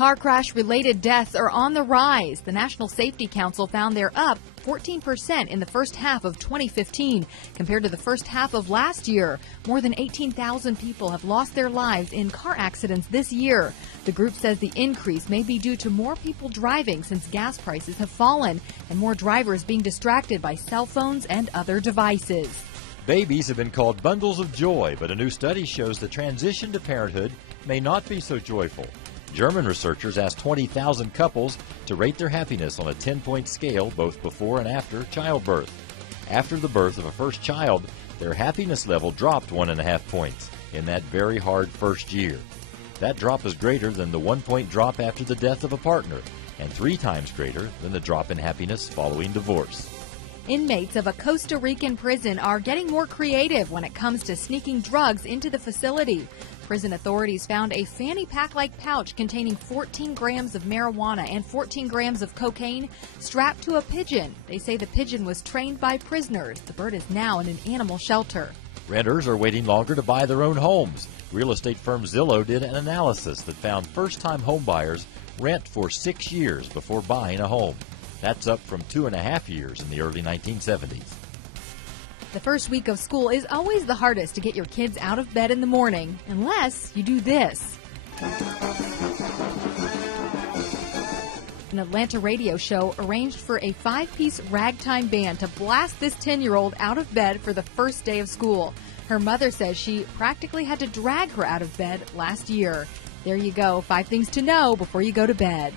Car crash-related deaths are on the rise. The National Safety Council found they're up 14% in the first half of 2015 compared to the first half of last year. More than 18,000 people have lost their lives in car accidents this year. The group says the increase may be due to more people driving since gas prices have fallen and more drivers being distracted by cell phones and other devices. Babies have been called bundles of joy, but a new study shows the transition to parenthood may not be so joyful. German researchers asked 20,000 couples to rate their happiness on a 10-point scale both before and after childbirth. After the birth of a first child, their happiness level dropped 1.5 points in that very hard first year. That drop is greater than the 1-point drop after the death of a partner and 3 times greater than the drop in happiness following divorce. Inmates of a Costa Rican prison are getting more creative when it comes to sneaking drugs into the facility. Prison authorities found a fanny pack-like pouch containing 14 grams of marijuana and 14 grams of cocaine strapped to a pigeon. They say the pigeon was trained by prisoners. The bird is now in an animal shelter. Renters are waiting longer to buy their own homes. Real estate firm Zillow did an analysis that found first-time home buyers rent for 6 years before buying a home. That's up from 2.5 years in the early 1970s. The first week of school is always the hardest to get your kids out of bed in the morning, unless you do this. An Atlanta radio show arranged for a 5-piece ragtime band to blast this 10-year-old out of bed for the first day of school. Her mother says she practically had to drag her out of bed last year. There you go, 5 things to know before you go to bed.